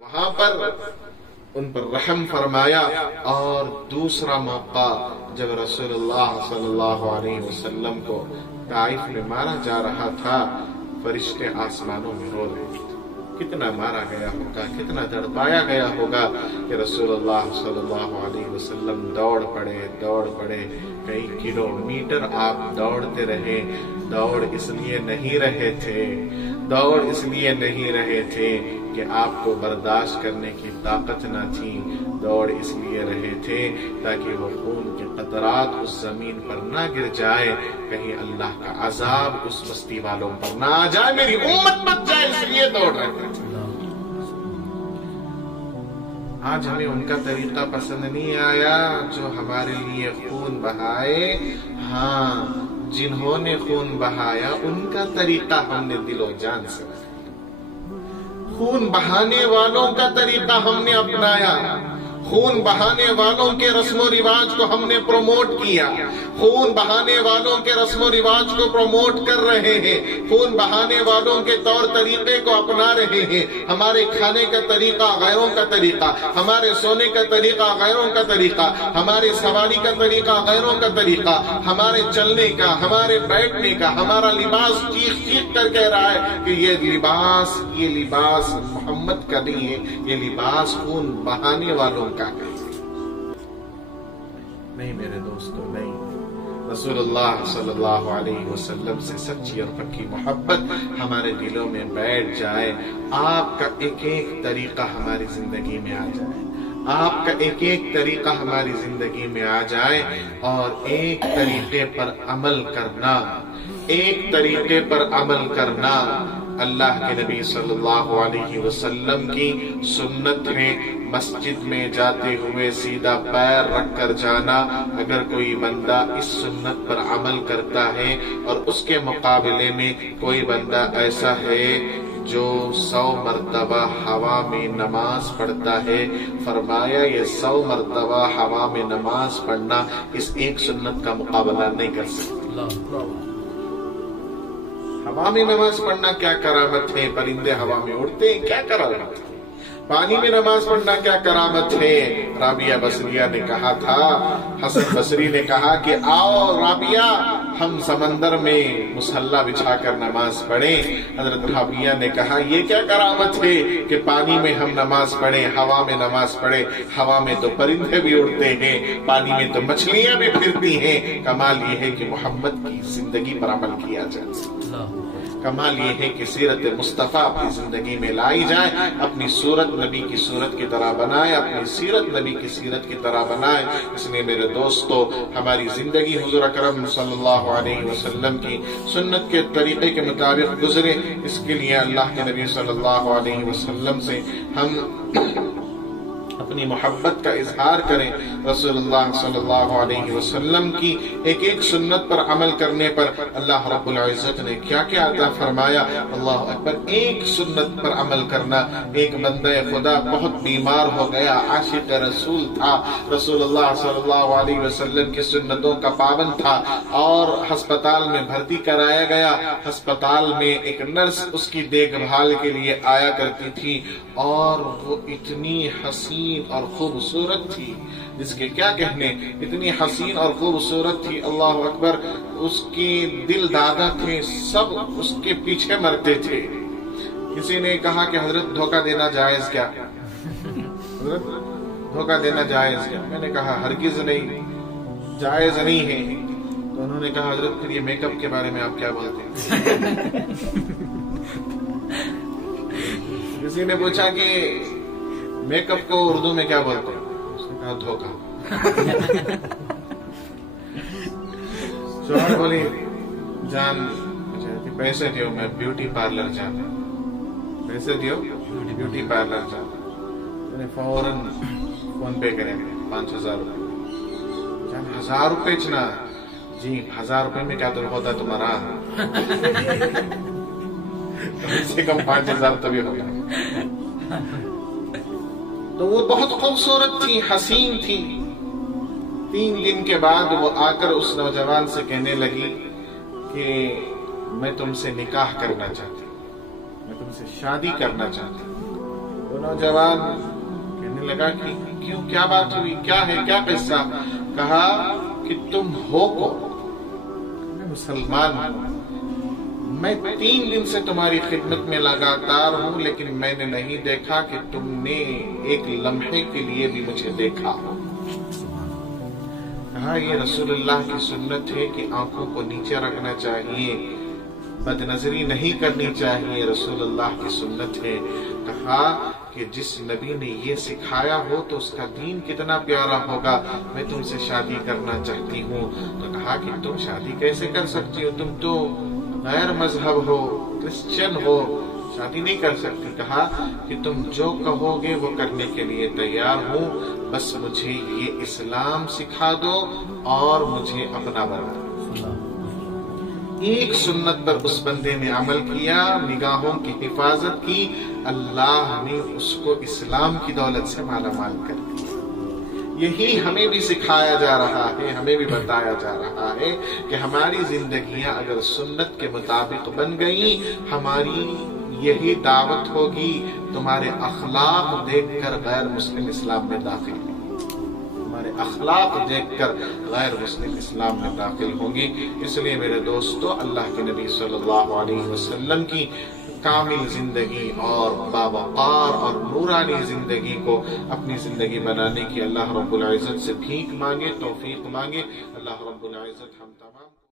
وہاں پر ان پر رحم فرمایا. اور دوسرا موقع جب رسول اللہ صلی اللہ علیہ وسلم کو طائف میں مارا جا رہا تھا، فرشتے آسمانوں میں رو رہے تھے. کتنا مارا گیا ہوگا، کتنا تڑپایا گیا ہوگا کہ رسول اللہ صلی اللہ علیہ وسلم دوڑ پڑے کئی کلومیٹر آپ دوڑتے رہے. دوڑ اس لیے نہیں رہے تھے کہ آپ کو برداشت کرنے کی طاقت نہ تھی. دوڑ اس لیے رہے تھے تاکہ وہ خون کے قطرات اس زمین پر نہ گر جائے، کہیں اللہ کا عذاب اس بستی والوں پر نہ آ جائے، میری امت بچ جائے، اس لیے دوڑ رہے تھے. آج ہمیں ان کا طریقہ پسند نہیں آیا جو ہمارے لیے خون بہائے. ہاں، جنہوں نے خون بہایا ان کا طریقہ ہم نے دل و جان سے، خون بہانے والوں کا طریقہ ہم نے اپنایا، خون بہانے والوں کے رسم و رواج کو ہم نے پروموٹ کیا، خون بہانے والوں کے رسم و رواج کو پروموٹ کر رہے ہیں، خون بہانے والوں کے طور طریقے کو اپنا رہے ہیں. ہمارے کھانے کا طریقہ غیروں کا طریقہ، ہمارے سونے کا طریقہ غیروں کا طریقہ، ہمارے سواری کا طریقہ غیروں کا طریقہ، ہمارے چلنے کا، ہمارے بیٹھنے کا، ہمارا لباس چیخ کر کہہ رہا ہے کہ یہ لباس محمد کا نہیں ہے، یہ لباس خون بہانے والوں کا ہے. نہیں میرے دوستو، نہیں. رسول اللہ صلی اللہ علیہ وسلم سے سچی اور پکی محبت ہمارے دلوں میں بیٹھ جائے. آپ کا ایک ایک طریقہ ہماری زندگی میں آ جائے، آپ کا ایک ایک طریقہ ہماری زندگی میں آ جائے، اور ایک طریقے پر عمل کرنا اللہ کے نبی صلی اللہ علیہ وسلم کی سنت ہے. مسجد میں جاتے ہوئے سیدھا پیر رکھ کر جانا. اگر کوئی بندہ اس سنت پر عمل کرتا ہے اور اس کے مقابلے میں کوئی بندہ ایسا ہے جو 100 مرتبہ ہوا میں نماز پڑھتا ہے، فرمایا یہ 100 مرتبہ ہوا میں نماز پڑھنا اس ایک سنت کا مقابلہ نہیں کر سکتا. ہوا میں نماز پڑھنا کیا کرامت ہے، پرندے ہوا میں اڑتے ہیں، کیا کرامت ہے. پانی میں نماز پڑھنا کیا کرامت ہے. رابعہ بصریہ نے کہا تھا، حسن بصری نے کہا کہ آؤ رابعہ ہم سمندر میں مصلی بچھا کر نماز پڑھیں. حضرت رابعہ نے کہا یہ کیا کرامت ہے کہ پانی میں ہم نماز پڑھیں، ہوا میں نماز پڑھیں. ہوا میں تو پرندے بھی اڑتے ہیں، پانی میں تو مچھلیاں بھی پھرتی ہیں. کمال یہ ہے کہ محمد کی زندگی پر عمل کیا جائے. کمال یہ ہے کہ سیرت مصطفیٰ اپنی زندگی میں لائی جائے، اپنی صورت نبی کی صورت کی طرح بنائے، اپنی سیرت نبی کی سیرت کی طرح بنائے. اس لیے میرے دوستو، ہماری زندگی حضور اکرم صلی اللہ علیہ وسلم کی سنت کے طریقے کے مطابق گزرے. اس کے لیے اللہ کے نبی صلی اللہ علیہ وسلم سے ہم اپنی محبت کا اظہار کریں. رسول اللہ صلی اللہ علیہ وسلم کی ایک ایک سنت پر عمل کرنے پر اللہ رب العزت نے کیا کیا عطا فرمایا. اللہ اکبر. ایک سنت پر عمل کرنا. ایک بندہ خدا بہت بیمار ہو گیا، عاشق رسول تھا، رسول اللہ صلی اللہ علیہ وسلم کی سنتوں کا پابند تھا، اور ہسپتال میں بھرتی کرایا گیا. ہسپتال میں ایک نرس اس کی دیکھ بھال کے لیے آیا کرتی تھی، اور وہ اتنی حسین اور خوبصورت تھی جس کے کیا کہنے. اتنی حسین اور خوبصورت تھی، اللہ اکبر. اس کے دل دادا تھے، سب اس کے پیچھے مرتے تھے. کسی نے کہا کہ حضرت دھوکہ دینا جائز کیا؟ حضرت دھوکہ دینا جائز کیا؟ میں نے کہا ہرگز نہیں، جائز نہیں ہے. تو انہوں نے کہا حضرت پھر یہ میک اپ کے بارے میں آپ کیا بولتے ہیں؟ کسی نے پوچھا کہ میک اپ کو اردو میں کیا بولتے ہیں؟ اس نے کہا دھوکہ. شوہر بولی جان مجھے پیسے دیو، میں بیوٹی پارلر جانا. پیسے دیو، بیوٹی پارلر جانا. میں نے فوراً فون پے کریں 5000 روپے. جان 1000 روپے چنا؟ جی 1000 روپے میں کیا تو ہوتا تمہارا؟ کم سے کم 5000 تبھی ہوگا. تو وہ بہت خوبصورت تھی، حسین تھی. 3 دن کے بعد وہ آ کر اس نوجوان سے کہنے لگی کہ میں تم سے نکاح کرنا چاہتی ہوں، میں تم سے شادی کرنا چاہتی ہوں. وہ نوجوان کہنے لگا کہ کیوں، کیا بات ہوئی، کیا ہے، کیا قصہ؟ کہا کہ تم ہو کون؟ میں مسلمان ہوں، میں 3 دن سے تمہاری خدمت میں لگاتار ہوں، لیکن میں نے نہیں دیکھا کہ تم نے ایک لمحے کے لیے بھی مجھے دیکھا ہو۔ کہا یہ رسول اللہ کی سنت ہے کہ آنکھوں کو نیچے رکھنا چاہیے، بد نظری نہیں کرنی چاہیے، رسول اللہ کی سنت ہے۔ کہا کہ جس نبی نے یہ سکھایا ہو تو اس کا دین کتنا پیارا ہوگا، میں تم سے شادی کرنا چاہتی ہوں۔ تو کہا کہ تم شادی کیسے کر سکتی ہو، تم تو غیر مذہب ہو، کرسچن ہو، شادی نہیں کر سکتی۔ کہا کہ تم جو کہو گے وہ کرنے کے لیے تیار ہوں، بس مجھے یہ اسلام سکھا دو اور مجھے اپنا بنا دو۔ ایک سنت پر اس بندے نے عمل کیا، نگاہوں کی حفاظت کی، اللہ نے اس کو اسلام کی دولت سے مالا مال کر دیا۔ یہی ہمیں بھی سکھایا جا رہا ہے، ہمیں بھی بتایا جا رہا ہے کہ ہماری زندگیاں اگر سنت کے مطابق بن گئیں، ہماری یہی دعوت ہوگی، تمہارے اخلاق دیکھ کر غیر مسلم اسلام میں داخل ہوں گے، ہمارے اخلاق دیکھ کر غیر مسلم اسلام میں داخل ہوں گی۔ اس لیے میرے دوستو، اللہ کے نبی صلی اللہ علیہ وسلم کی کامل زندگی اور باوقار اور نورانی زندگی کو اپنی زندگی بنانے کی اللہ رب العزت سے بھیک مانگے، توفیق مانگے۔ اللہ رب العزت ہم تمام